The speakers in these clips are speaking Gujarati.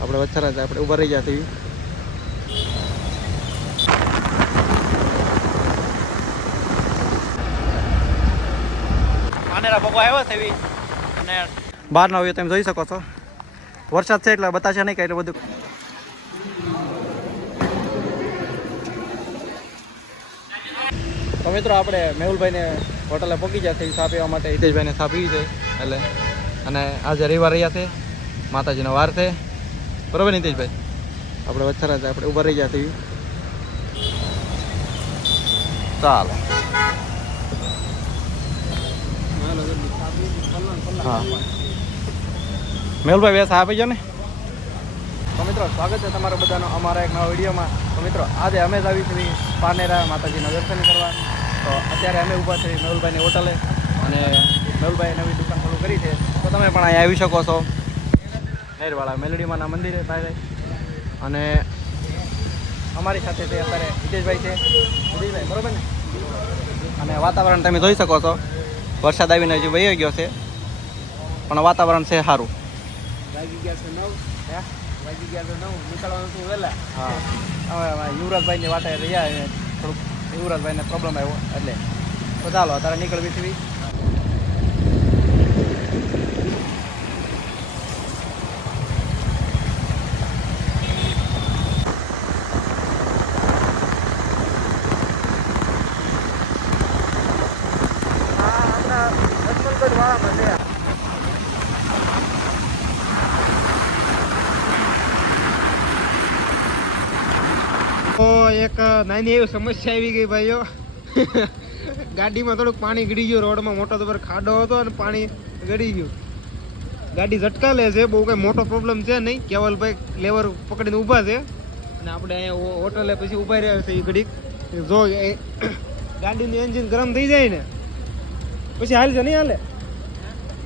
આપણે વચ્ચે જ આપણે ઊભા રહી ગયા છીએ. પાનેરા ભગવા આવ્યો છે અને બહાર ના હોય તમે જોઈ શકો છો. વરસાદ છે એટલે બતાશે નહીં કે એટલે બધું. તો મિત્રો આપણે મેહુલભાઈને હોટલે પહોંચી ગયા છે સાપ પીવા માટે હિતેશભાઈને પીવી છે. એટલે અને આજે રવિવાર રહ્યા છે. માતાજીનો વાર છે. બરોબર નીતિશભાઈ? આપણે વચ્ચે આપણે ઊભા રહી ગયા છીએ. ચાલો. હા. મેહુલભાઈ વેસ આપી જાઓ ને. તો મિત્રો, સ્વાગત છે તમારા બધાનો અમારા એક નવા વિડીયોમાં. તો મિત્રો, આજે અમે જ આવી છીએ પાનેરા માતાજીના દર્શન કરવા. તો અત્યારે અમે ઊભા છીએ મેહુલભાઈની હોટલે અને મેહુલભાઈ નવી દુકાન ચાલુ કરી છે. તો તમે પણ અહીંયા આવી શકો છો. નેરવાળા મેલડીમાના મંદિરે પાસે અને અમારી સાથે છે અત્યારે હિતેશભાઈ છે. હિતેશભાઈ બરોબર ને? અને વાતાવરણ તમે જોઈ શકો છો. વરસાદ આવીને હજી વહી ગયો છે. પણ વાતાવરણ છે સારું. વાગી ગયા છે નવ. હે? વાગી ગયા છે નવ. નીકળવાનું હતું વહેલા. હા. હવે યુવરાજભાઈની વાટે રહ્યા થોડુંક યુવરાજભાઈને પ્રોબ્લેમ આવ્યો. એટલે તો ચાલો અત્યારે નીકળવી છીએ તો એક નાની એવી સમસ્યા આવી ગઈ ભાઈઓ. ગાડીમાં થોડુંક પાણી ગળી ગયું, રોડમાં મોટો તો ખાડો હતો અને પાણી ગળી ગયું. ગાડી ઝટકા લે છે, બહુ કંઈ મોટો પ્રોબ્લેમ છે નહીં. કેવલભાઈ લેવર પકડીને ઊભા છે. અને આપણે અહીંયા હોટલે પછી ઊભા રહ્યા છે એ ઘડીક. જો એ ગાડીનું એન્જિન ગરમ થઈ જાય ને, પછી હાલશે નહીં હાલે?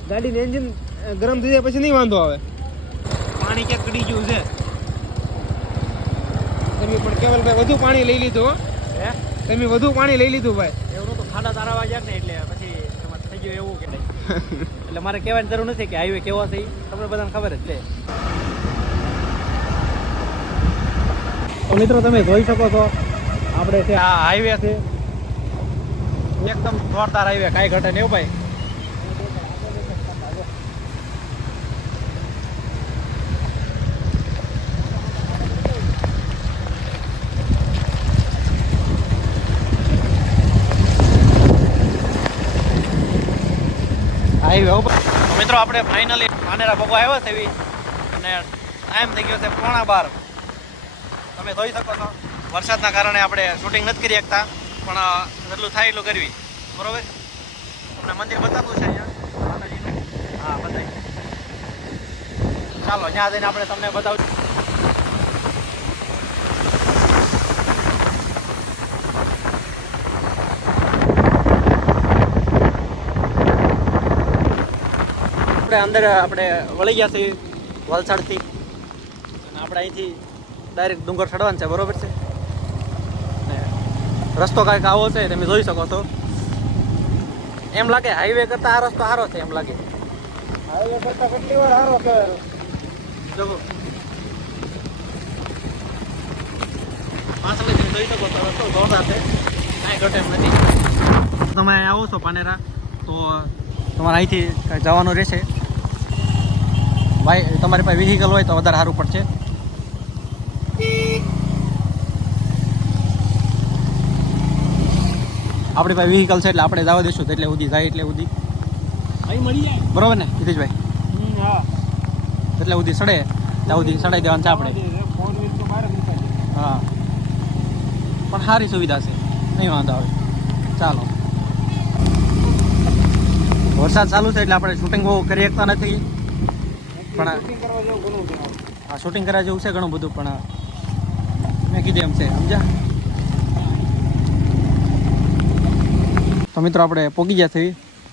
ગાડીનું એન્જિન ગરમ થઈ જાય, પછી નહીં વાંધો આવે. પાણી ક્યાંક ગળી ગયું છે. કેવલભાઈ વધુ પાણી લઈ લીધું હે. તમે વધુ પાણી લઈ લીધું ભાઈ. એવું તો ખાડા તારા વાગ્યા ને એટલે પછી એમાં થઈ ગયું એવું કે નહીં. એટલે મારે કહેવાની જરૂર નથી કે હાઈવે કેવો છે તમને બધાને ખબર જ છે. તો મિત્રો તમે જોઈ શકો છો આપણે છે આ હાઈવે છે. એકદમ જોરદાર હાઈવે કાંઈ ઘટે નહીં એવું ભાઈ. હાઈવે મિત્રો આપણે ફાઇનલી પાનેરા ભગવા આવ્યા છે અને ટાઈમ થઈ ગયો છે પોણા બાર. તમે જોઈ શકો છો, વરસાદના કારણે આપણે શૂટિંગ નથી કરી શકતા, પણ જેટલું થાય એટલું કરવી. બરોબર? તમને મંદિર બતાવવું છે અહીંયા? હા બતાવી ચાલો, ત્યાં જઈને આપણે તમને બતાવું આપણે અંદર આપણે વળી ગયા છીએ વલસાડથી. અને આપણે અહીંથી ડાયરેક્ટ ડુંગર ચડવાનું છે બરોબર છે? રસ્તો કાંઈક આવો છે તમે જોઈ શકો છો. એમ લાગે હાઈવે કરતાં આ રસ્તો સારો છે એમ લાગે. હાઈવે કરતા કેટલી વાર હારો કહેવાય? જો પાછળથી તમે જોઈ શકો છો રસ્તો જોરદાર છે. કાંઈ ઘટે એમ નથી. તમે આવો છો પાનેરા. તો તમારે અહીંથી જવાનું રહેશે. ભાઈ તમારી પાસે વ્હીકલ હોય તો વધારે સારું પડશે. આપણી પાસે વ્હીકલ છે એટલે આપણે જવા દઈશું એટલે સુધી જાય એટલે જાય. બરોબર ને હિતેશભાઈ? હા. એટલે સુધી સડે ત્યાં સુધી સડાઈ દેવાનું છે આપણે. હા. પણ સારી સુવિધા છે નહીં વાંધો આવે. ચાલો. વરસાદ ચાલુ છે એટલે આપણે શૂટિંગ બહુ કરી શકતા નથી. પણ. આ શૂટિંગ કરવા જેવું છે ઘણું બધું પણ મેં કીધું એમ છે સમજ્યા? તો મિત્રો આપણે પોગી ગયા થઈ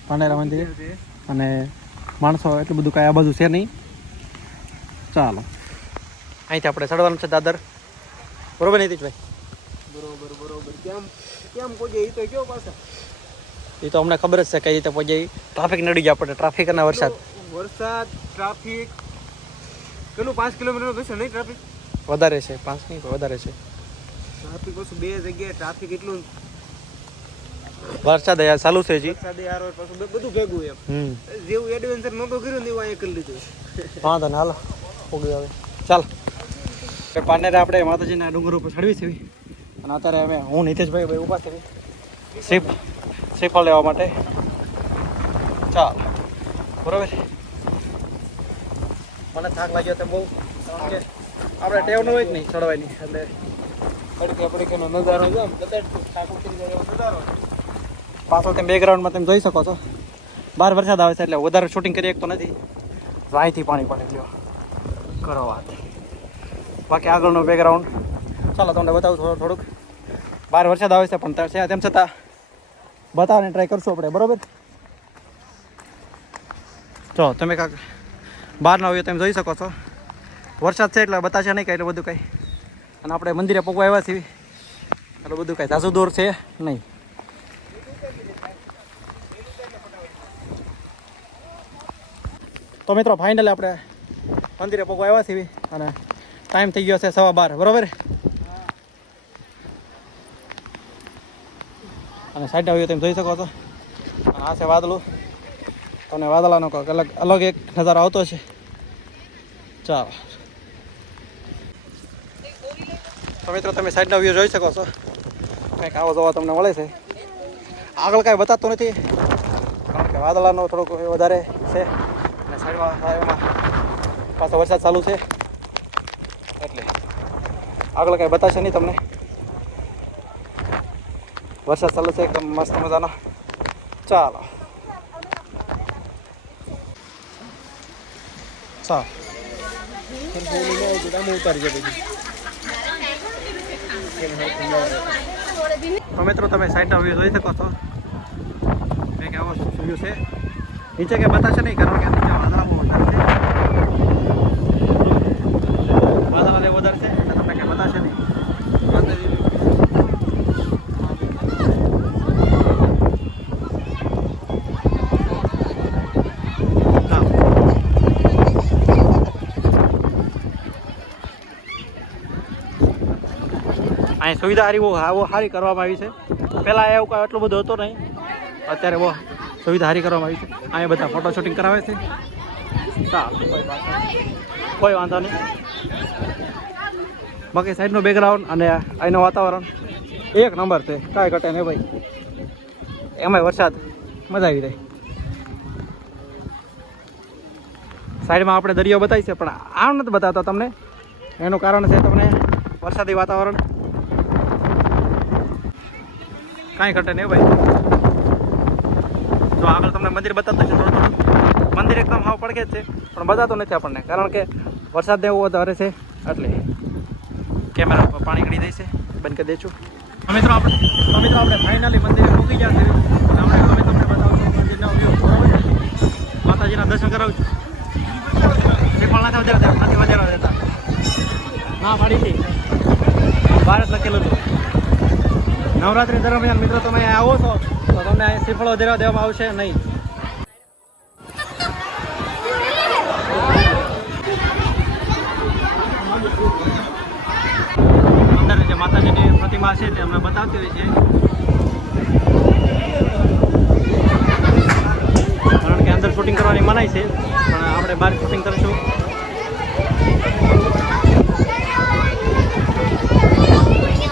પાનેરા મંદિરે. અને માણસો એટલું બધું કાંઈ આ બાજુ છે નહીં. ચાલો. અહીંથી આપણે ચડવાનું છે દાદર. બરોબર ભાઈ બરોબર બરોબર. કેમ કેમ પહોંચે એ તો કયો પાછા એ તો અમને ખબર જ છે કઈ રીતે પહોંચી ટ્રાફિક નડી ગયા આપણે ટ્રાફિક અને વરસાદ. વરસાદ ટ્રાફિક. પેલું પાંચ કિલોમીટર થશે નહીં ટ્રાફિક? વધારે છે પાંચ નહીં વધારે છે. ટ્રાફિક પાછું બે જગ્યાએ ટ્રાફિક એટલું વરસાદ યાર ચાલુ છે જી વરસાદ યાર હોય પાછું બધું ભેગું એમ. જેવું એડવેન્ચર નહોતું કર્યું ને એવું અહીંયા કરી લીધું. વાંધો ને હાલો. ઉગી આવે ચાલ. પાનેરે આપણે માતાજીના ડુંગર ઉપર ચડવી છે. અને અત્યારે અમે હું નીતેશભાઈ ભાઈ ઊભા છે. શ્રીફ શ્રીફળ લેવા માટે. ચાલ. બરોબર? મને થાક લાગ્યો તો બહુ. કે આપણે ટેવ ન હોય જ નહીં ચડવાની. એટલે તડકે પડકેનો નજારો નજારો પાછળ તમે બેકગ્રાઉન્ડમાં તમે જોઈ શકો છો. બહાર વરસાદ આવે છે એટલે વધારે શૂટિંગ કરી શકતો નથી. અહીંથી પાણી પડે લ્યો કરો વાત. બાકી આગળનું બેકગ્રાઉન્ડ ચાલો તમને બતાવું થોડું થોડુંક. બહાર વરસાદ આવે છે પણ છે. તેમ છતાં બતાવવાની ટ્રાય કરશું આપણે. બરોબર? જો, તમે કાંક બહાર ના આવ્યો તમે જોઈ શકો છો. વરસાદ છે એટલે બતાશે નહીં કાંઈ એટલે બધું કાંઈ. અને આપણે મંદિરે પગવા આવ્યા છીએ. એટલે બધું કાંઈ તાજું દૂર છે નહીં. તો મિત્રો ફાઇનલ આપણે મંદિરે પગવા આવ્યા છીએ અને ટાઈમ થઈ ગયો છે સવા બાર. બરોબર? અને સાઈડ આવ્યો તમે જોઈ શકો છો. આ છે વાદળું. તમને વાદળાનો કંઈક અલગ અલગ એક નજારો આવતો છે. ચાલો. તો મિત્રો, તમે સાઈડનો વ્યૂ જોઈ શકો છો. કંઈક આવો જવા તમને મળે છે. આગળ કાંઈ બતાવતું નથી, કારણ કે વાદળાનો થોડોક વધારે છે. અને સાઈડમાં પાછો વરસાદ ચાલુ છે. એટલે આગળ કાંઈ બતાવશે નહીં તમને. વરસાદ ચાલુ છે, એકદમ મસ્ત મજાનો. ચાલો. પછી તો મિત્રો, તમે સાઈડનો વ્યૂ જોઈ શકો છો. કંઈક આવો વ્યૂ છે. નીચે કંઈ બતાશે નહીં, કારણ કે નીચે વાદળા બહુ વધારે છે. વાદળા વધારે છે તમને કંઈ બતાશે નહીં ચાલો. અહીં સુવિધા સારી બહુ સારી કરવામાં આવી છે. પહેલાં એવું કાંઈ એટલું બધું હતું નહીં. અત્યારે બહુ સુવિધા સારી કરવામાં આવી છે. અહીંયા બધા ફોટો શૂટિંગ કરાવે છે. ચાલ. કોઈ વાંધો નહીં. બાકી સાઈડનું બેકગ્રાઉન્ડ અને અહીંનું વાતાવરણ, એક નંબર છે. કાંઈ ઘટે નહીં ભાઈ. એમાંય વરસાદ મજા આવી જાય. સાઈડમાં આપણે દરિયો બતાવી છે, પણ આમ નથી બતાવતા તમને. એનું કારણ છે તમને વરસાદી વાતાવરણ. કાંઈ ઘટે નહીં ભાઈ. જો આગળ તમને મંદિર બતાવતો છે મંદિર એકદમ હાવ પડકે જ છે, પણ બતાવતો નથી આપણને, કારણ કે વરસાદ એવું વધારે છે, એટલે કેમેરા પાણી ગળી દઈ છે. બંધ કરી દઈશું મિત્રો આપણે મિત્રો આપણે ફાઇનલી મંદિરે મૂકી ગયા છે આપણે તમે તમને બતાવશું મંદિરના માતાજીના દર્શન કરાવું છું. શ્રીફળ ના વધારે નથી વધારે દેતા ના પાડી હતી ભારત લખેલું હતું. નવરાત્રી દરમિયાન મિત્રો તમે આવો છો, તો તમને અહીં શ્રીફળો દેવા દેવામાં આવશે નહીં. અંદર જે માતાજીની પ્રતિમા છે તે અમને બતાવતી હોય છે કારણ કે અંદર શૂટિંગ કરવાની મનાઈ છે, પણ આપણે બહાર શૂટિંગ કરીશું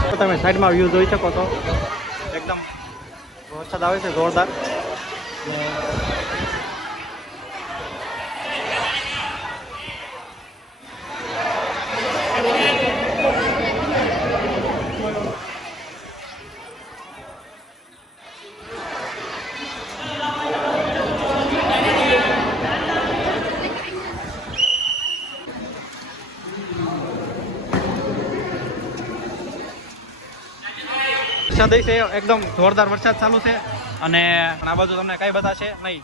તો તમે સાઈડમાં વ્યૂ જોઈ શકો તો. એકદમ વરસાદ આવે છે જોરદાર. વરસાદ છે, એકદમ જોરદાર વરસાદ ચાલુ છે. અને આ બાજુ તમને કઈ બતાશે નહીં.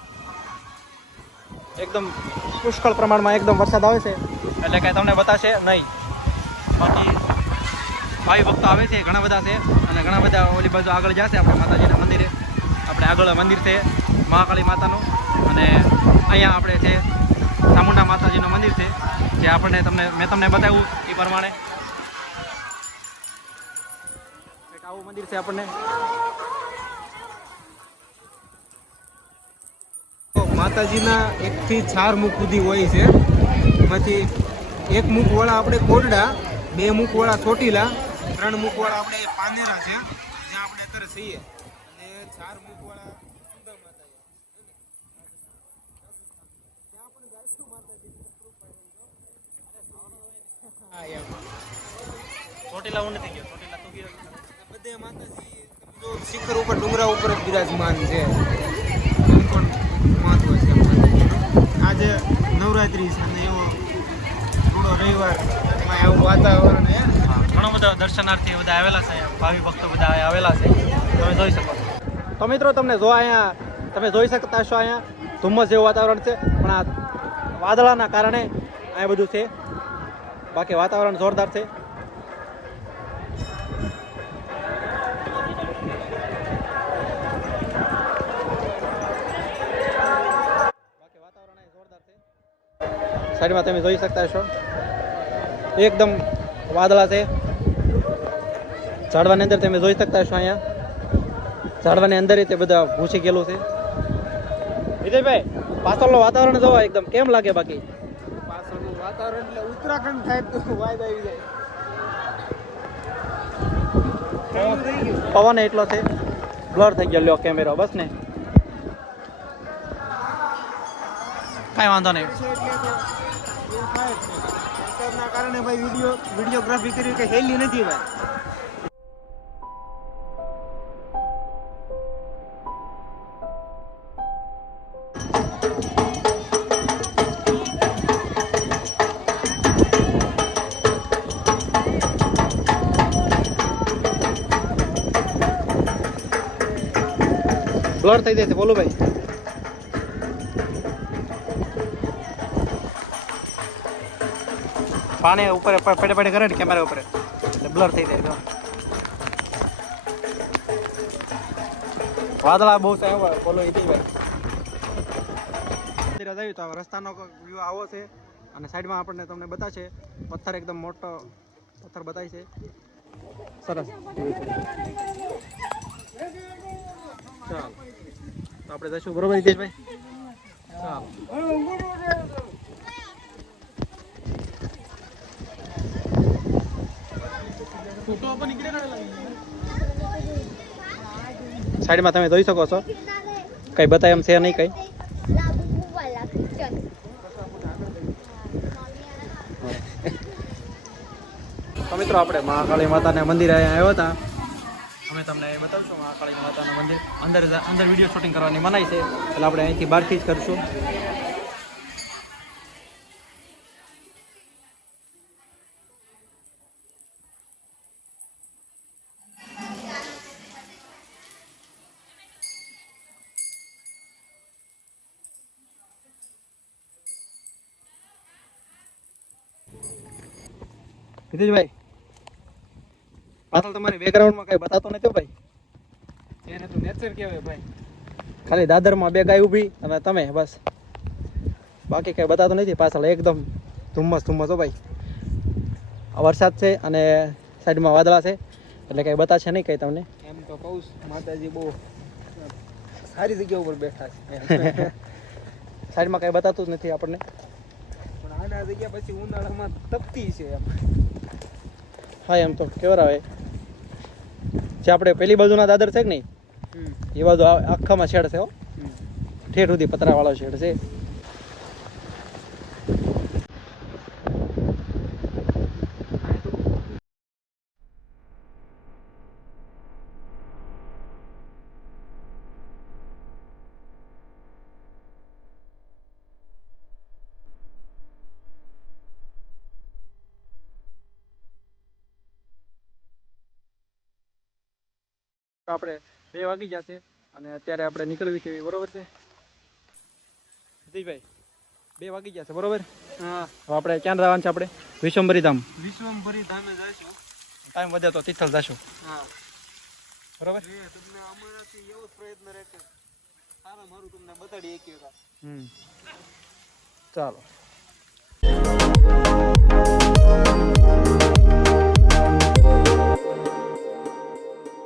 એકદમ પુષ્કળ પ્રમાણમાં એકદમ વરસાદ આવે છે. એટલે કાંઈ તમને બતાશે નહીં. બાકી ભાઈ ભક્તો આવે છે, ઘણા બધા છે. અને ઘણા બધા ઓલી બાજુ આગળ જશે આપણે માતાજીના મંદિરે. આપણે આગળ મંદિર છે, મહાકાળી માતાનું. અને અહીંયા આપણે છે, ચામુંડા માતાજીનું મંદિર છે, જે આપણને તમને, મેં તમને બતાવ્યું એ પ્રમાણે. મંદિર છે આપણને. માતાજીના એકથી ચાર મુખ સુધી હોય છે. એમાંથી એક મુખવાળા આપણે કોરડા બે મુખવાળા ચોટીલા, ત્રણ મુખવાળા આપણે પાનેરા છે, જ્યાં આપણે અત્યારે છીએ. અને ચાર મુખવાળા ચોટીલા હું નથી ગયો બધે માતાજી. શિખર ઉપર ડુંગરા ઉપર જ બિરાજમાન છે. પણ મહત્વ છે આજે નવરાત્રી છે અને એવો થોડો રવિવાર એમાં એવું વાતાવરણ હે ઘણો બધા દર્શનાર્થી બધા આવેલા છે. ભાવિ ભક્તો બધા આવેલા છે. તમે જોઈ શકો છો. તો મિત્રો તમને જો અહીંયા તમે જોઈ શકતા છો અહીંયા ધુમ્મસ જેવું વાતાવરણ છે પણ આ વાદળાના કારણે અહીંયા બધું છે. બાકી વાતાવરણ જોરદાર છે. સાઈડમાં તમે જોઈ શકતા છો એકદમ વાદળા છે. ઝાડવાની અંદર તમે જોઈ શકતા છો અહીંયા. ઝાડવાની અંદર તે બધા ભૂસી ગયેલું છે. વિજયભાઈ પાછળનું વાતાવરણ જોવા એકદમ કેમ લાગે બાકી? પાછળનું વાતાવરણ એટલે ઉત્તરાખંડ થાય તો વાદ આવી જાય. પવન એટલો છે. બ્લર થઈ ગયો લ્યો કેમેરો બસ ને. કાંઈ વાંધો નહીં. વરસાદના કારણે ભાઈ વીડિયો વિડીયોગ્રાફી કરી કે હેલી નથી ભાઈ. બ્લર થઈ જશે, બોલો ભાઈ. પાણી ઉપર પડે પડે કરે ને કેમેરા ઉપર. એટલે બ્લર થઈ જાય. વાદળા બહુ એવા, બોલો હિતેશભાઈ મંદિરે જઈએ તો રસ્તાનો વ્યૂ આવો છે અને સાઈડમાં આપણને તમને બતાવશે પથ્થર એકદમ મોટો પથ્થર બતાય છે. સરસ. ચાલ. તો આપણે જઈશું. બરોબર હિતેશભાઈ ચાલ. સાઈડમાં તમે જોઈ શકો છો. કઈ બતાય એમ છે નહીં કઈ. તો મિત્રો આપણે મહાકાળી માતાના મંદિરે અહીંયા આવ્યા હતા. અમે તમને એ બતાવશું મહાકાળી માતાનું મંદિર. અંદર અંદર વીડિયો શૂટિંગ કરવાની મનાઈ છે. એટલે આપણે અહીંથી બહારથી જ કરશું. હિતેશભાઈ પાછળ તમારી બેકગ્રાઉન્ડમાં કઈ બતાતો નથી ભાઈ? એને તો નેચર કહેવાય ભાઈ. ખાલી દાદરમાં બે ગાય ઊભી અને તમે બસ. બાકી કઈ બતાતો નથી પાછળ એકદમ ધુમ્મસ ધુમ્મસ હો ભાઈ. આ વરસાદ છે અને સાઈડમાં વાદળા છે એટલે કઈ બતાશે નહીં કઈ તમને. એમ તો કહું માતાજી બહુ સારી જગ્યા ઉપર બેઠા છે. સાઈડમાં કઈ બતાતું જ નથી આપણને. પણ આના જગ્યા પછી ઉનાળામાં તપતી છે એમ. હા એમ તો કેવરાવે. જે આપણે પેલી બાજુના દાદર છે કે નહીં? એ બાજુ આખામાં શેડ છે હો. ઠેઠ સુધી પતરાવાળો શેડ છે. આપણે બે વાગી જશે અને અત્યારે આપણે નીકળવી છે બરોબર છે? હિતેશભાઈ બે વાગી જશે બરોબર? હા. આપણે ક્યાં જવાનું છે આપણે? વિશ્વંભરી ધામ વિશ્વંભરી ધામે જઈશું. ટાઈમ વધે તો તિથલ જશું. હા. બરોબર? તમને અમારાથી એવો પ્રયત્ન રહે કે સારા મારું તમને બતાડી શકીએ હમ. ચાલો.